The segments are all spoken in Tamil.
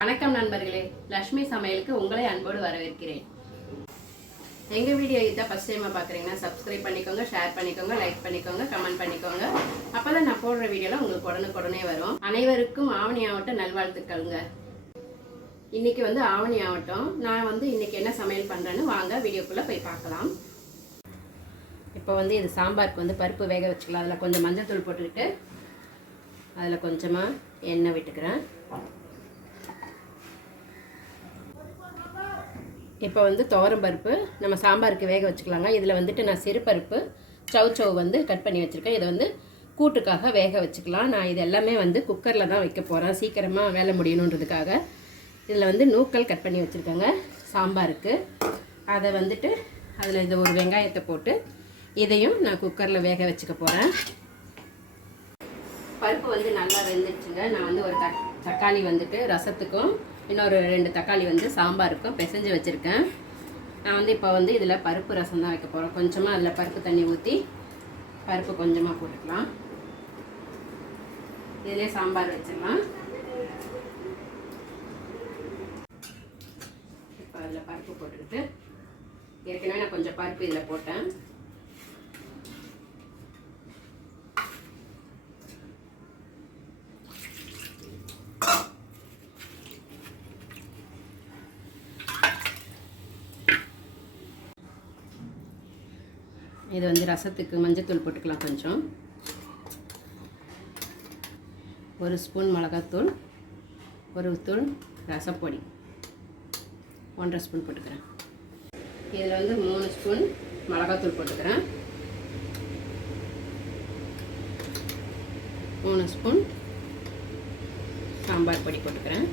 வணக்கம் நண்பர்களே. லக்ஷ்மி சமையலுக்கு உங்களை அன்போடு வரவேற்கிறேன். எங்கள் வீடியோ இதான் ஃபஸ்ட் டைமாக பார்க்குறீங்கன்னா சப்ஸ்கிரைப் பண்ணிக்கோங்க ஷேர் பண்ணிக்கோங்க லைக் பண்ணிக்கோங்க கமெண்ட் பண்ணிக்கோங்க. அப்போ தான் நான் போடுற வீடியோலாம் உங்களுக்கு உடனுக்குடனே வரும். அனைவருக்கும் ஆவணி ஆவட்டம் நல்வாழ்த்துக்கள்ங்க. இன்னைக்கு வந்து ஆவணி ஆவட்டம். நான் வந்து இன்றைக்கி என்ன சமையல் பண்ணுறேன்னு வாங்க வீடியோக்குள்ளே போய் பார்க்கலாம். இப்போ வந்து இது சாம்பாருக்கு வந்து பருப்பு வேக வச்சுக்கலாம். அதில் கொஞ்சம் மஞ்சள் தூள் போட்டுக்கிட்டு அதில் கொஞ்சமாக எண்ணெய் விட்டுக்கிறேன். இப்போ வந்து துவரம் பருப்பு நம்ம சாம்பாருக்கு வேக வச்சுக்கலாங்க. இதில் வந்துட்டு நான் சிறுபருப்பு சவு சவ் வந்து கட் பண்ணி வச்சுருக்கேன். இதை வந்து கூட்டுக்காக வேக வச்சுக்கலாம். நான் இது எல்லாமே வந்து குக்கரில் தான் வைக்க போகிறேன் சீக்கிரமாக வேலை முடியணுன்றதுக்காக. இதில் வந்து நூக்கல் கட் பண்ணி வச்சுருக்கேங்க சாம்பாருக்கு. அதை வந்துட்டு அதில் இந்த ஒரு வெங்காயத்தை போட்டு இதையும் நான் குக்கரில் வேக வச்சுக்க போகிறேன் பருப்பு வந்து நல்லா வெந்துடுச்சுங்க நான் வந்து ஒரு தக் தக்காளி வந்துட்டு ரசத்துக்கும் இன்னொரு ரெண்டு தக்காளி வந்து சாம்பாருக்கும் பிசைஞ்சு வச்சுருக்கேன். நான் வந்து இப்போ வந்து இதில் பருப்பு ரசம் தான் வைக்க போகிறேன் கொஞ்சமாக அதில் பருப்பு தண்ணி ஊற்றி பருப்பு கொஞ்சமாக போட்டுக்கலாம். இதிலே சாம்பார் வச்சிடலாம். இப்போ அதில் பருப்பு போட்டுக்கிட்டு ஏற்கனவே நான் கொஞ்சம் பருப்பு இதில் போட்டேன். இது வந்து ரசத்துக்கு மஞ்சத்தூள் போட்டுக்கலாம் கொஞ்சம். ஒரு ஸ்பூன் மிளகாத்தூள் ஒரு தூள் ரசப்பொடி. ஒன்றரை ஸ்பூன் போட்டுக்கிறேன். இதில் வந்து மூணு ஸ்பூன் மிளகாத்தூள் போட்டுக்கிறேன். மூணு ஸ்பூன் சாம்பார் பொடி போட்டுக்கிறேன்.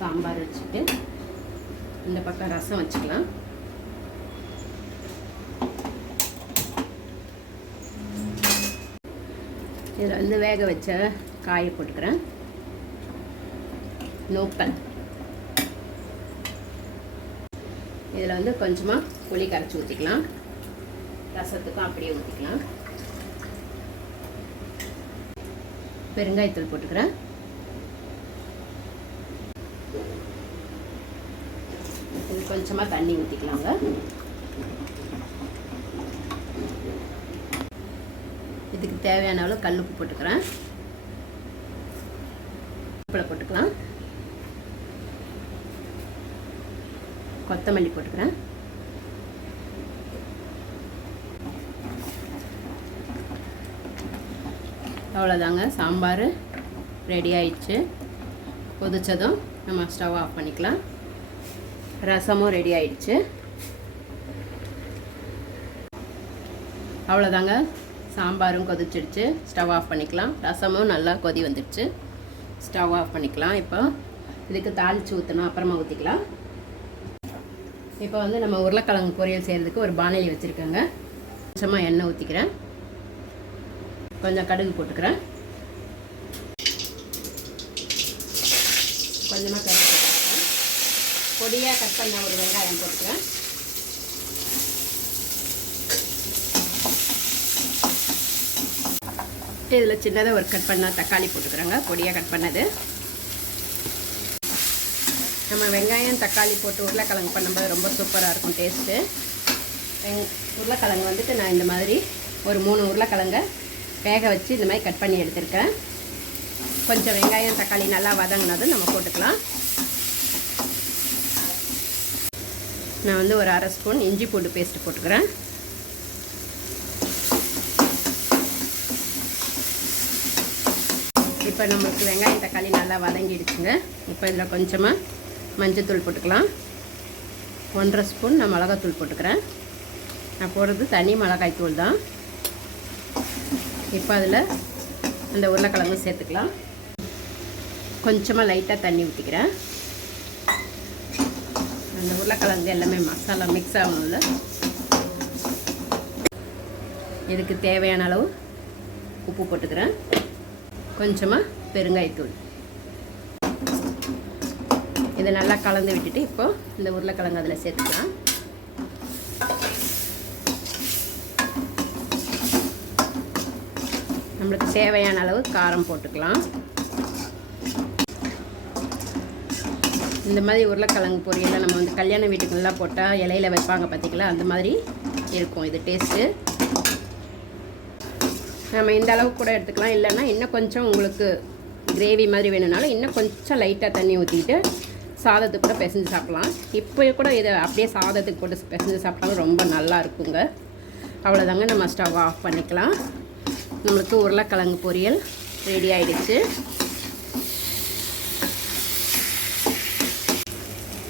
சாம்பார் வச்சுட்டு இந்த பக்கம் ரசம் வச்சுக்கலாம். இதில் வந்து வேக வச்ச காயை போட்டுக்கிறேன். லோக்கல் இதில் வந்து கொஞ்சமாக புளி கரைச்சி ஊற்றிக்கலாம். ரசத்துக்கும் அப்படியே ஊற்றிக்கலாம். பெருங்காயத்தூள் போட்டுக்கிறேன். இது கொஞ்சமாக தண்ணி ஊற்றிக்கலாங்க. இதுக்கு தேவையான அளவு கல்லுப்பு போட்டுக்கிறேன். உப்பில் போட்டுக்கலாம். கொத்தமல்லி போட்டுக்கிறேன். அவ்வளோதாங்க சாம்பார் ரெடி ஆயிடுச்சு. கொதிச்சதும் நம்ம ஸ்டவ் ஆஃப் பண்ணிக்கலாம். ரசமும் ரெடி ஆயிடுச்சு. அவ்வளோதாங்க சாம்பாரும் கொதிச்சிடுச்சு. ஸ்டவ் ஆஃப் பண்ணிக்கலாம். ரசமும் நல்லா கொதி வந்துடுச்சு. ஸ்டவ் ஆஃப் பண்ணிக்கலாம் இப்போ. இதுக்கு தாளித்து ஊற்றணும் அப்புறமா ஊற்றிக்கலாம் இப்போ வந்து நம்ம உருளைக்கிழங்கு பொரியல் செய்கிறதுக்கு ஒரு பானைலி வச்சுருக்கோங்க. கொஞ்சமாக எண்ணெய் ஊற்றிக்கிறேன் கொஞ்சம் கடுகு போட்டுக்கிறேன். கொஞ்சமாக கடுகு போட்டுக்கிறேன். பொடியாக கட் பண்ண ஒரு வெங்காயம் போட்டுக்கிறேன். இதில் சின்னதாக ஒரு கட் பண்ணால் தக்காளி போட்டுக்கிறேங்க. பொடியாக கட் பண்ணது. நம்ம வெங்காயம் தக்காளி போட்டு உருளைக்கிழங்கு பண்ணும்போது ரொம்ப சூப்பராக இருக்கும் டேஸ்ட்டு. வெங் உருளைக்கிழங்கு வந்துட்டு நான் இந்த மாதிரி ஒரு மூணு உருளைக்கிழங்கை வேக வச்சு இந்த மாதிரி கட் பண்ணி எடுத்திருக்கேன் கொஞ்சம் வெங்காயம் தக்காளி நல்லா வதங்கினதும் நம்ம போட்டுக்கலாம். நான் வந்து ஒரு அரை ஸ்பூன் இஞ்சி பூண்டு பேஸ்ட்டு போட்டுக்கிறேன். இப்போ நம்மளுக்கு வெங்காயம் தக்காளி நல்லா வதங்கிடுச்சுங்க. இப்போ இதில் கொஞ்சமாக மஞ்சத்தூள் போட்டுக்கலாம். ஒன்றரை ஸ்பூன் நான் மிளகாத்தூள் போட்டுக்கிறேன். நான் போடுறது தனி மிளகாய் தூள் தான். இப்போ அதில் அந்த உருளைக்கிழங்கு சேர்த்துக்கலாம். கொஞ்சமாக லைட்டாக தண்ணி ஊற்றிக்கிறேன் அந்த உருளைக்கிழங்கு எல்லாமே மசாலா மிக்ஸ் ஆகணும்ல இதுக்கு தேவையான அளவு உப்பு போட்டுக்கிறேன். கொஞ்சமாக பெருங்காயத்தூள். இதை நல்லா கலந்து விட்டுட்டு இப்போது இந்த உருளைக்கிழங்கு அதில் சேர்த்துக்கலாம். நம்மளுக்கு தேவையான அளவு காரம் போட்டுக்கலாம். இந்த மாதிரி உருளைக்கிழங்கு பொரியலை நம்ம வந்து கல்யாண வீட்டுக்கெல்லாம் போட்டால் இலையில வைப்பாங்க பார்த்தீங்களா அந்த மாதிரி இருக்கும் இது டேஸ்ட்டு நம்ம இந்த அளவுக்கு கூட எடுத்துக்கலாம். இல்லைன்னா இன்னும் கொஞ்சம் உங்களுக்கு கிரேவி மாதிரி வேணும்னாலும் இன்னும் கொஞ்சம் லைட்டாக தண்ணி ஊற்றிட்டு சாதத்துக்கு கூட பிசைஞ்சு சாப்பிட்லாம். இப்போ கூட இதை அப்படியே சாதத்துக்கு போட்டு பிசைஞ்சு சாப்பிட்டாலும் ரொம்ப நல்லா இருக்குங்க. அவ்வளோதாங்க நம்ம ஸ்டவ் ஆஃப் பண்ணிக்கலாம். நம்மளுக்கு உருளைக்கிழங்கு பொரியல் ரெடி ஆகிடுச்சு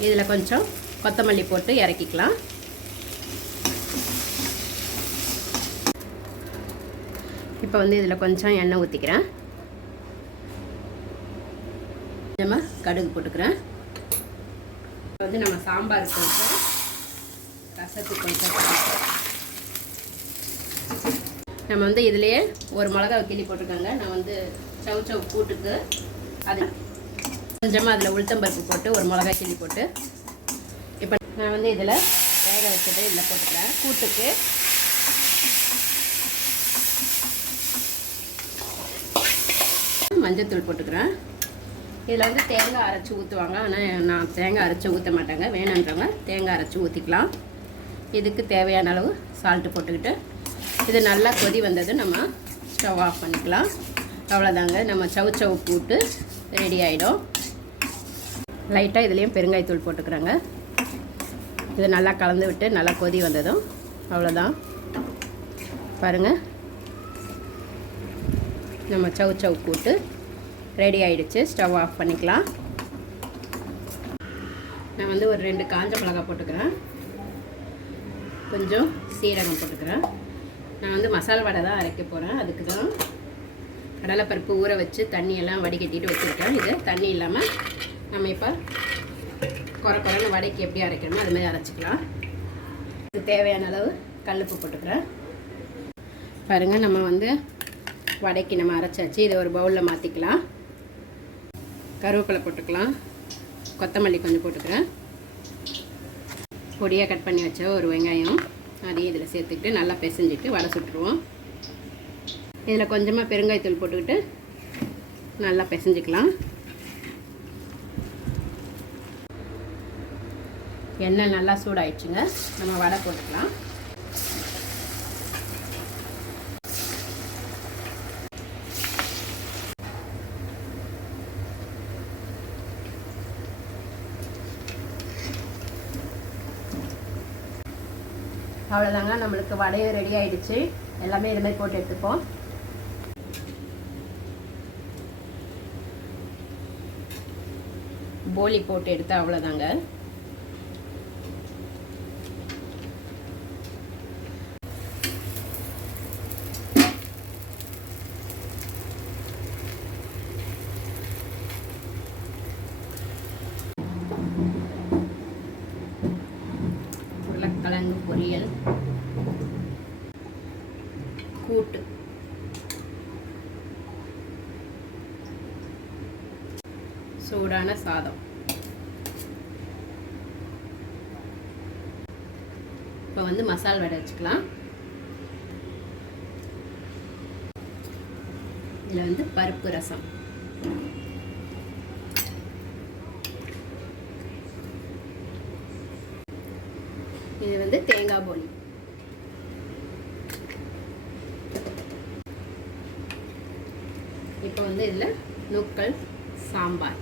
இதில் கொஞ்சம் கொத்தமல்லி போட்டு இறக்கிக்கலாம். இப்போ வந்து இதில் கொஞ்சம் எண்ணெய் ஊற்றிக்கிறேன். கொஞ்சமாக கடுகு போட்டுக்கிறேன். இப்போ வந்து நம்ம சாம்பார் கொஞ்சம் ரசத்துக்கு கொஞ்சம் நம்ம வந்து இதுலேயே ஒரு மிளகாவை கிள்ளி போட்டிருக்காங்க. நான் வந்து சவு சவு கூட்டுக்கு அது கொஞ்சமாக அதில் உளுத்தம்பருப்பு போட்டு ஒரு மிளகா கிள்ளி போட்டு. இப்போ நான் வந்து இதில் வேக வச்சுட்டு இதில் போட்டுக்கிறேன். கூட்டுக்கு மஞ்சத்தூள் போட்டுக்கிறேன். இதில் வந்து தேங்காய் அரைச்சி ஊற்றுவாங்க ஆனால் நான் தேங்காய் அரைச்சி ஊற்ற மாட்டாங்க. வேணுன்றவங்க தேங்காய் அரைச்சி ஊற்றிக்கலாம் இதுக்கு தேவையான அளவு சால்ட்டு போட்டுக்கிட்டு இது நல்லா கொதி வந்தது நம்ம ஸ்டவ் ஆஃப் பண்ணிக்கலாம். அவ்வளோதாங்க நம்ம சவு சவு போட்டு ரெடி ஆகிடும் லைட்டாக இதுலேயும் பெருங்காயத்தூள் போட்டுக்கிறேங்க. இது நல்லா கலந்து விட்டு நல்லா கொதி வந்ததும் அவ்வளோதான் பாருங்கள் நம்ம சவு சவு போட்டு ரெடி ஆகிடுச்சு ஸ்டவ் ஆஃப் பண்ணிக்கலாம். நான் வந்து ஒரு ரெண்டு காஞ்ச மிளகாய் போட்டுக்கிறேன். கொஞ்சம் சீரகம் போட்டுக்கிறேன். நான் வந்து மசாலா வடை தான் அரைக்க போகிறேன் அதுக்கு தான் கடலைப்பருப்பு ஊற வச்சு தண்ணியெல்லாம் வடிகட்டிட்டு வச்சுருக்கேன். இது தண்ணி இல்லாமல் நம்ம இப்போ குறை குறைன்னு வடைக்கு எப்படி அரைக்கணுமோ அதுமாதிரி அரைச்சிக்கலாம். இது தேவையான அளவு கல்லுப்பு போட்டுக்கிறேன். பாருங்கள் நம்ம வந்து வடைக்கு நம்ம அரைச்சாச்சு. இதை ஒரு பவுலில் மாற்றிக்கலாம் கருவேப்பிலை போட்டுக்கலாம். கொத்தமல்லி கொஞ்சம் போட்டுக்கிறேன். பொடியாக கட் பண்ணி வச்ச ஒரு வெங்காயம் அதையும் இதில் சேர்த்துக்கிட்டு நல்லா பிசைஞ்சிட்டு வடை சுட்டுருவோம். இதில் கொஞ்சமாக பெருங்காயத்தூள் போட்டுக்கிட்டு நல்லா பிசைஞ்சிக்கலாம். எண்ணெய் நல்லா சூடாயிடுச்சுங்க. நம்ம வடை போட்டுக்கலாம். அவ்வளோதாங்க நம்மளுக்கு வடையும் ரெடி ஆகிடுச்சு எல்லாமே இதுமாதிரி போட்டு எடுத்துப்போம். போலி போட்டு எடுத்து அவ்வளோதாங்க உருளைக்கிழங்கு பொரியல். கூட்டு. சூடான சாதம். இப்போ வந்து மசால் வடை வச்சுக்கலாம். இதில் வந்து பருப்பு ரசம். இது வந்து தேங்காய் போலி. இப்போ வந்து இதில் நூக்கல் சாம்பார்.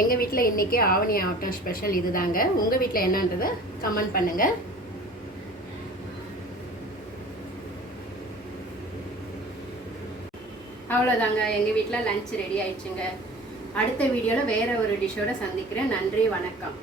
எங்கள் வீட்டில் இன்றைக்கி ஆவணி ஆவட்டம் ஸ்பெஷல் இதுதாங்க. உங்கள் வீட்டில் என்னன்றதை கமெண்ட் பண்ணுங்கள் அவ்வளோதாங்க எங்கள் வீட்டில் லஞ்ச் ரெடி ஆயிடுச்சுங்க. அடுத்த வீடியோவில் வேறு ஒரு டிஷ்ஷோட சந்திக்கிறேன். நன்றி வணக்கம்.